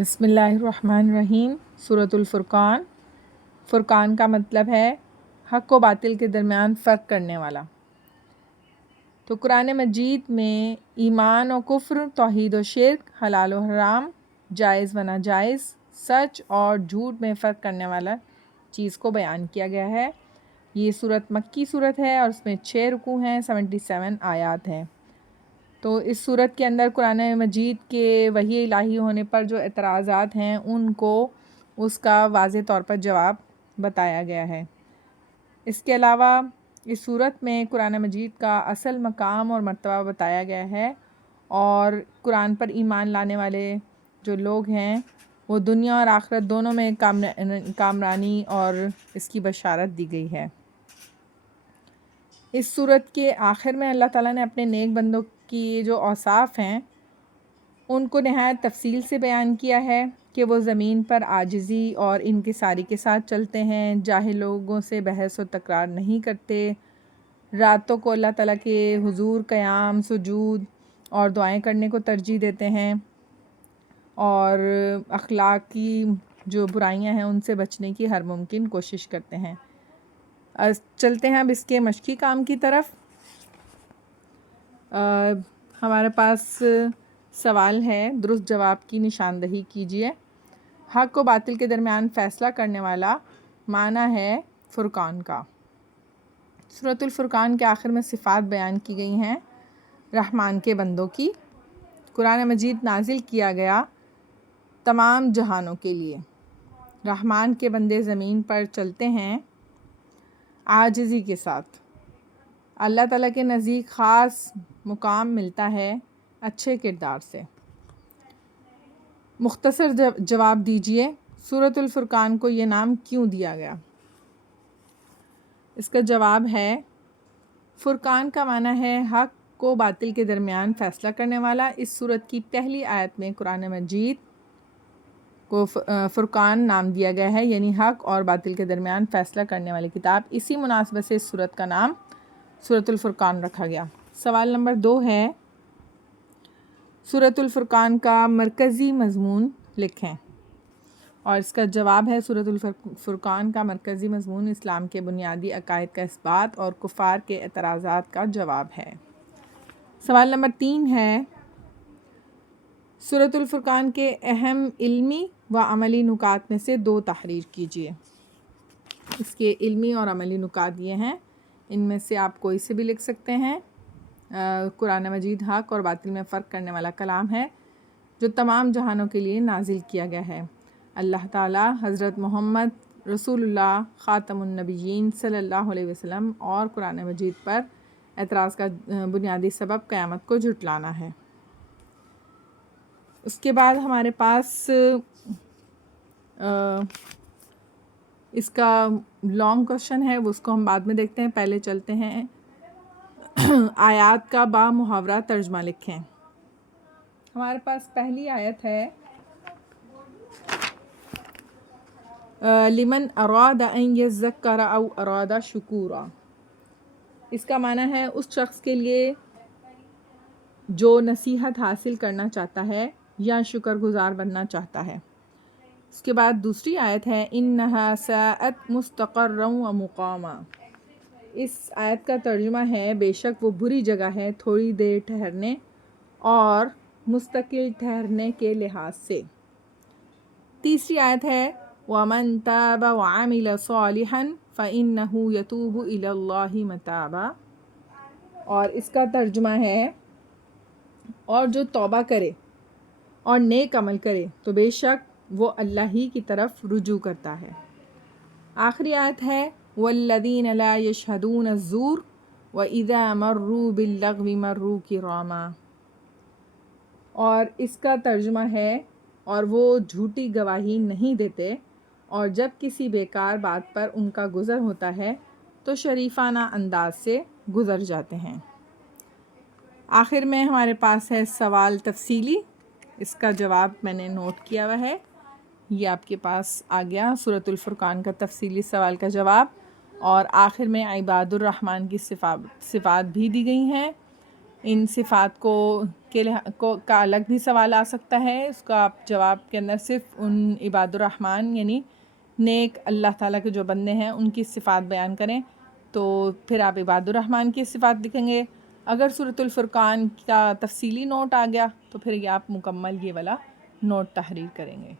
بسم اللہ الرحمن الرحیم۔ سورۃ الفرقان۔ فرقان کا مطلب ہے حق و باطل کے درمیان فرق کرنے والا۔ تو قرآن مجید میں ایمان و کفر، توحید و شرک، حلال و حرام، جائز و ناجائز، سچ اور جھوٹ میں فرق کرنے والا چیز کو بیان کیا گیا ہے۔ یہ سورت مکی صورت ہے اور اس میں 6 رکوع ہیں، 77 آیات ہیں۔ تو اس صورت کے اندر قرآن مجید کے وحی الہی ہونے پر جو اعتراضات ہیں ان کو اس کا واضح طور پر جواب بتایا گیا ہے۔ اس کے علاوہ اس صورت میں قرآن مجید کا اصل مقام اور مرتبہ بتایا گیا ہے، اور قرآن پر ایمان لانے والے جو لوگ ہیں وہ دنیا اور آخرت دونوں میں کامرانی اور اس کی بشارت دی گئی ہے۔ اس صورت کے آخر میں اللہ تعالیٰ نے اپنے نیک بندوں کی جو اوصاف ہیں ان کو نہایت تفصیل سے بیان کیا ہے کہ وہ زمین پر عاجزی اور انکساری کے ساتھ چلتے ہیں، جاہل لوگوں سے بحث و تکرار نہیں کرتے، راتوں کو اللہ تعالیٰ کے حضور قیام، سجود اور دعائیں کرنے کو ترجیح دیتے ہیں، اور اخلاقی جو برائیاں ہیں ان سے بچنے کی ہر ممکن کوشش کرتے ہیں۔ چلتے ہیں اب اس کے مشقی کام کی طرف۔ ہمارے پاس سوال ہے، درست جواب کی نشاندہی کیجیے۔ حق و باطل کے درمیان فیصلہ کرنے والا معنی ہے فرقان کا۔ سورۃ الفرقان کے آخر میں صفات بیان کی گئی ہیں رحمان کے بندوں کی۔ قرآن مجید نازل کیا گیا تمام جہانوں کے لیے۔ رحمان کے بندے زمین پر چلتے ہیں عاجزی کے ساتھ۔ اللہ تعالیٰ کے نزدیک خاص مقام ملتا ہے اچھے کردار سے۔ مختصر جواب دیجیے، سورۃ الفرقان کو یہ نام کیوں دیا گیا؟ اس کا جواب ہے، فرقان کا معنی ہے حق و باطل کے درمیان فیصلہ کرنے والا۔ اس سورت کی پہلی آیت میں قرآن مجید کو فرقان نام دیا گیا ہے، یعنی حق اور باطل کے درمیان فیصلہ کرنے والی کتاب۔ اسی مناسبت سے اس سورت کا نام سورۃ الفرقان رکھا گیا۔ سوال نمبر 2 ہے، سورۃ الفرقان کا مرکزی مضمون لکھیں، اور اس کا جواب ہے سورۃ الفرقان کا مرکزی مضمون اسلام کے بنیادی عقائد کا اثبات اور کفار کے اعتراضات کا جواب ہے۔ سوال نمبر 3 ہے، سورۃ الفرقان کے اہم علمی و عملی نکات میں سے 2 تحریر کیجیے۔ اس کے علمی اور عملی نکات یہ ہیں، ان میں سے آپ کوئی سے بھی لکھ سکتے ہیں۔ قرآن مجید حق اور باطل میں فرق کرنے والا کلام ہے جو تمام جہانوں کے لیے نازل کیا گیا ہے۔ اللہ تعالیٰ حضرت محمد رسول اللہ خاتم النبیین صلی اللہ علیہ وسلم اور قرآن مجید پر اعتراض کا بنیادی سبب قیامت کو جھٹلانا ہے۔ اس کے بعد ہمارے پاس اس کا لانگ کوشچن ہے، اس کو ہم بعد میں دیکھتے ہیں، پہلے چلتے ہیں۔ آیات کا با محاورہ ترجمہ لکھیں۔ ہمارے پاس پہلی آیت ہے، لمن اراد ان یذکر او اراد شکورا۔ اس کا معنی ہے اس شخص کے لیے جو نصیحت حاصل کرنا چاہتا ہے یا شکر گزار بننا چاہتا ہے۔ اس کے بعد دوسری آیت ہے، انہا ساءت مستقرا و مقاما۔ اس آیت کا ترجمہ ہے، بے شک وہ بری جگہ ہے تھوڑی دیر ٹھہرنے اور مستقل ٹھہرنے کے لحاظ سے۔ تیسری آیت ہے، وَمَن تَابَ وَعَمِلَ صَالِحًا فَإِنَّهُ يَتُوبُ إِلَى اللَّهِ مَتَابًا۔ اور اس کا ترجمہ ہے، اور جو توبہ کرے اور نیک عمل کرے تو بے شک وہ اللہ ہی کی طرف رجوع کرتا ہے۔ آخری آیت ہے، وَالَّذِينَ لَا يَشْهَدُونَ الزُّورَ وَإِذَا مَرُّوا بِاللَّغْوِ مَرُّوا كِرَامًا۔ اور اس کا ترجمہ ہے، اور وہ جھوٹی گواہی نہیں دیتے، اور جب کسی بیکار بات پر ان کا گزر ہوتا ہے تو شریفانہ انداز سے گزر جاتے ہیں۔ آخر میں ہمارے پاس ہے سوال تفصیلی، اس کا جواب میں نے نوٹ کیا ہوا ہے، یہ آپ کے پاس آ گیا، سورۃ الفرقان کا تفصیلی سوال کا جواب۔ اور آخر میں عباد الرحمن کی صفات بھی دی گئی ہیں۔ ان صفات کو کے کا الگ بھی سوال آ سکتا ہے. اس کا آپ جواب کے اندر صرف ان عباد الرحمن یعنی نیک اللہ تعالیٰ کے جو بندے ہیں ان کی صفات بیان کریں، تو پھر آپ عباد الرحمن کی صفات لکھیں گے. اگر سورۃ الفرقان کا تفصیلی نوٹ آ گیا تو پھر یہ آپ مکمل یہ والا نوٹ تحریر کریں گے.